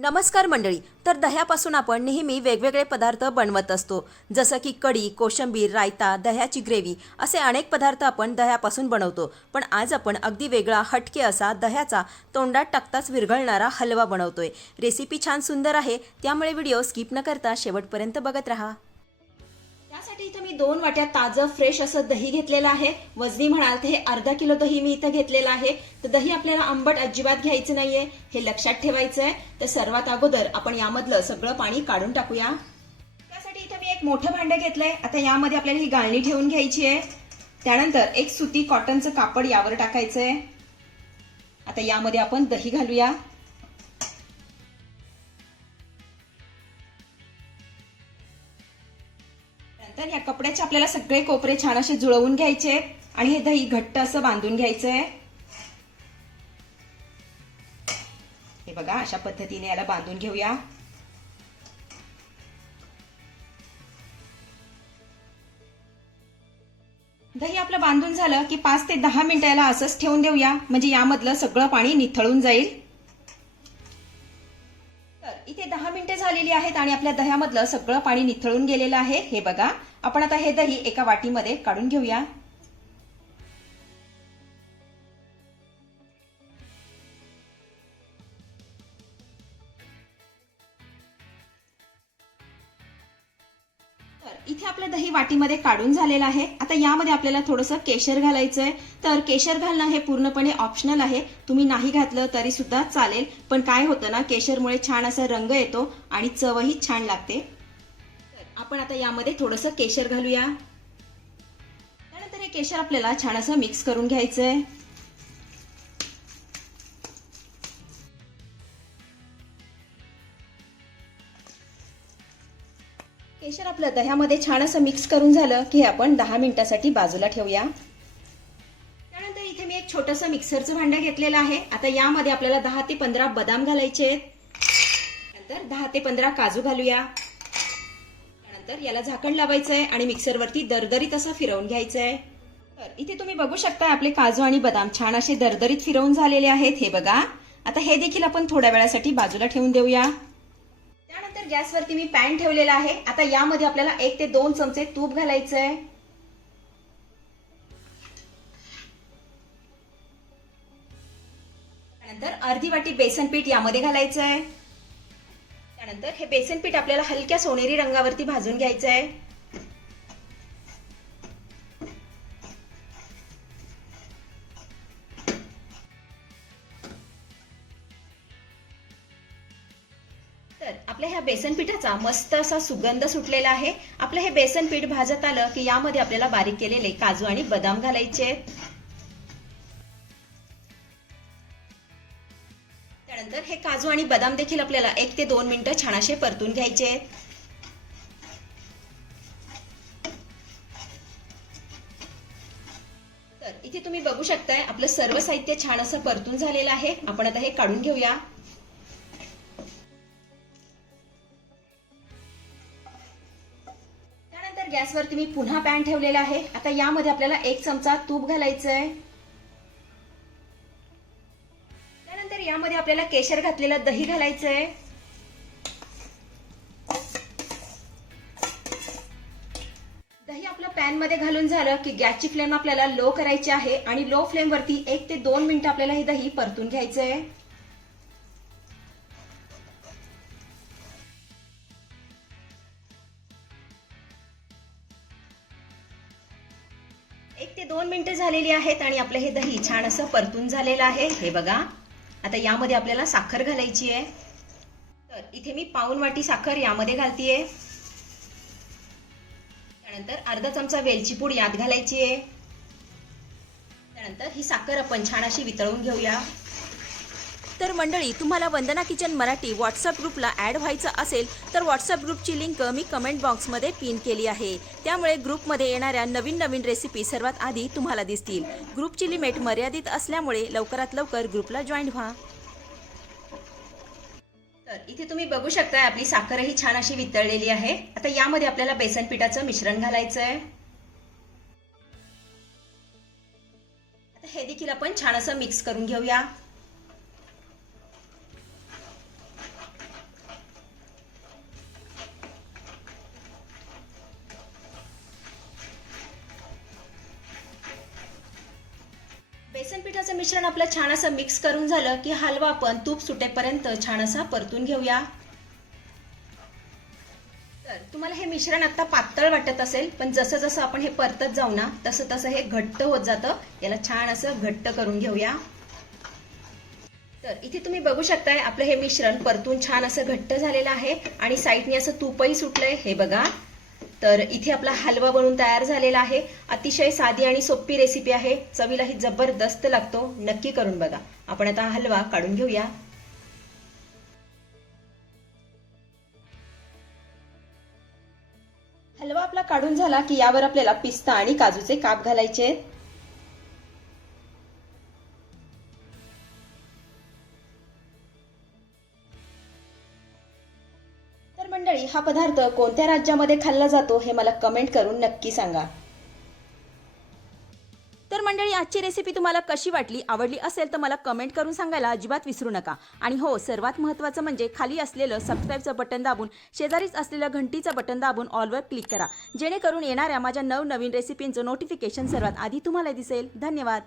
नमस्कार मंडळी तर दह्यापासून आपण नेहमी वेगवेगळे पदार्थ बनवत असतो. जसं की कढी कोशंबीर रायता दह्याची ग्रेव्ही असे अनेक पदार्थ आपण दह्यापासून बनवतो. पण आज आपण अगदी वेगळा हटके असा दह्याचा तोंडात टाकताच विरघळणारा हलवा बनवतोय. रेसिपी छान सुंदर आहे त्यामुळे व्हिडिओ स्किप न करता शेवटपर्यंत बघत राहा. त्यासाठी इथं मी दोन वाट्या ताजं फ्रेश असं दही घेतलेलं आहे. वजनी म्हणाल तर हे अर्धा किलो दही मी इथं घेतलेलं आहे. तर दही आपल्याला आंबट अजिबात घ्यायचं नाहीये. हे लक्षात ठेवायचं आहे तर सर्वात अगोदर आपण यामधलं सगळं पाणी काढून टाकूया. त्यासाठी इथं मी एक मोठं भांडं घेतलंय. आता यामध्ये आपल्याला ही गाळणी ठेवून घ्यायची आहे. त्यानंतर एक सुती कॉटनचं कापड यावर टाकायचंय. आता यामध्ये आपण दही घालूया. तर या कपड्याचे आपल्याला सगळे कोपरे छान असे जुळवून घ्यायचे आहेत. आणि हे दही घट्ट असं बांधून घ्यायचंय. हे बघा अशा पद्धतीने याला बांधून घेऊया. दही आपलं बांधून झालं की पाच ते दहा मिनिटं याला असंच ठेवून देऊया. म्हणजे यामधलं सगळं पाणी निथळून जाईल. झालेली आहेत आणि आपल्या दह्यामधलं सगळं पाणी निथळून गेलेलं आहे. हे बघा. आपण आता हे दही एका वाटीमध्ये काढून घेऊया. इथे आपलं दही वाटीमध्ये काढून झालेलं आहे. आता यामध्ये आपल्याला थोडंसं केशर घालायचं आहे तर केशर घालणं हे पूर्णपणे ऑप्शनल आहे. तुम्ही नाही घातलं तरी सुद्धा चालेल. पण काय होतं ना केशरमुळे छान असा रंग येतो आणि चवही छान लागते. आपण आता यामध्ये थोडंसं केशर घालूया. त्यानंतर हे केशर आपल्याला छान असं मिक्स करून घ्यायचं आहे केशर आपलं दह्यामध्ये छान असं मिक्स करून झालं की हे आपण दहा मिनिटासाठी बाजूला ठेवूया. त्यानंतर इथे मी एक छोटंसं मिक्सरचं भांडं घेतलेलं आहे. आता यामध्ये आपल्याला दहा ते पंधरा बदाम घालायचे आहेत. नंतर दहा ते पंधरा काजू घालूया. त्यानंतर याला झाकण लावायचंय आणि मिक्सरवरती दरदरीत असं फिरवून घ्यायचंय. तर इथे तुम्ही बघू शकता आपले काजू आणि बदाम छान असे दरदरीत फिरवून झालेले आहेत. हे बघा. आता हे देखील आपण थोड्या वेळासाठी बाजूला ठेवून देऊया. त्यानंतर गॅसवरती मी पॅन ठेवलेला आहे. आता यामध्ये आपल्याला एक ते दोन चमचे तूप घालायचं आहे त्यानंतर अर्धी वाटी बेसन पीठ यामध्ये घालायचं आहे त्यानंतर हे बेसन पीठ आपल्याला हलक्या सोनेरी रंगावरती भाजून घ्यायचं आहे तर आपल्या ह्या बेसन पिठाचा मस्त असा सुगंध सुटलेला आहे आपलं हे बेसन पीठ भाजत आलं की यामध्ये आपल्याला बारीक केलेले काजू आणि बदाम घालायचे आहेत. त्यानंतर हे काजू आणि बदाम देखील आपल्याला एक ते दोन मिनिटं छान असे परतून घ्यायचे आहेत. तर इथे तुम्ही बघू शकताय आपलं सर्व साहित्य छान असं परतून झालेलं आहे आपण आता हे काढून घेऊया त्यानंतर गॅसवरती मी पुन्हा पॅन ठेवलेला आहे. आता यामध्ये आपल्याला एक चमचा तूप घालायचंय. त्यानंतर यामध्ये आपल्याला केशर घातलेलं दही घालायचंय. दही आपलं पॅनमध्ये घालून झालं की गॅसची फ्लेम आपल्याला लो करायची आहे आणि लो फ्लेम वरती एक ते दोन मिनिटं आपल्याला हे दही परतून घ्यायचंय. आहे दोन मिनिटं झालेली आहेत आणि आपलं हे दही छान असं परतून झालेलं आहे. हे बघा. आता यामध्ये आपल्याला साखर घालायची आहे. तर इथे मी पाऊन वाटी साखर यामध्ये घालतीये. त्यानंतर अर्धा चमचा वेलची पूड यात घालायची आहे. त्यानंतर ही साखर आपण छान अशी वितळून घेऊया. तर मंडळी तुम्हाला वंदना किचन मराठी व्हॉट्सअप ग्रुपला ॲड व्हायचं असेल तर व्हॉट्सअप ग्रुपची लिंक मी कमेंट बॉक्समध्ये पिन केली आहे. त्यामुळे ग्रुपमध्ये येणाऱ्या नवीन नवीन रेसिपी सर्वात आधी तुम्हाला दिसतील. ग्रुपची लिमिट मर्यादित असल्यामुळे लवकरात लवकर ग्रुपला जॉईन व्हा. तर इथे तुम्ही बघू शकता आपली साखरही छान अशी वितळलेली आहे. आता यामध्ये आपल्याला बेसन पिठाचं मिश्रण घालायचं आहे आता हे हे देखील आपण छान असं मिक्स करून घेऊया. पिठाचं मिश्रण आपलं छान असं मिक्स करून झालं की हलवा आपण तूप सुटेपर्यंत छान असा परतून घेऊया. तर तुम्हाला हे मिश्रण आता पातळ वाटत असेल पण जसं जसं आपण हे परतत जाऊ ना तसं तसं हे घट्ट होत जातं. याला छान असं घट्ट करून घेऊया. तर इथे तुम्ही बघू शकताय आपलं हे मिश्रण परतून छान असं घट्ट झालेलं आहे आणि साईडने असं तूपही सुटलंय हे बघा. तर इथे आपला हलवा बनून तयार झालेला आहे. अतिशय साधी आणि सोपी रेसिपी आहे. चवीला ही जबरदस्त लागतो. नक्की करून बघा. आपण आता हलवा काढून घेऊया. हलवा आपला काढून झाला की यावर आपल्याला पिस्ता आणि काजूचे काप घालायचे आहेत. मंडळी हा पदार्थ कोणत्या राज्यामध्ये खाल्ला जातो हे मला कमेंट करून नक्की सांगा. तर मंडळी आजची रेसिपी तुम्हाला कशी वाटली आवडली असेल तर मला कमेंट करून सांगायला अजिबात विसरू नका. आणि हो सर्वात महत्त्वाचं म्हणजे खाली असलेलं सबस्क्राईबचं बटन दाबून शेजारीच असलेलं घंटीचं बटन दाबून ऑलवर क्लिक करा. जेणेकरून येणाऱ्या माझ्या नवनवीन रेसिपींचं नोटिफिकेशन सर्वात आधी तुम्हाला दिसेल. धन्यवाद.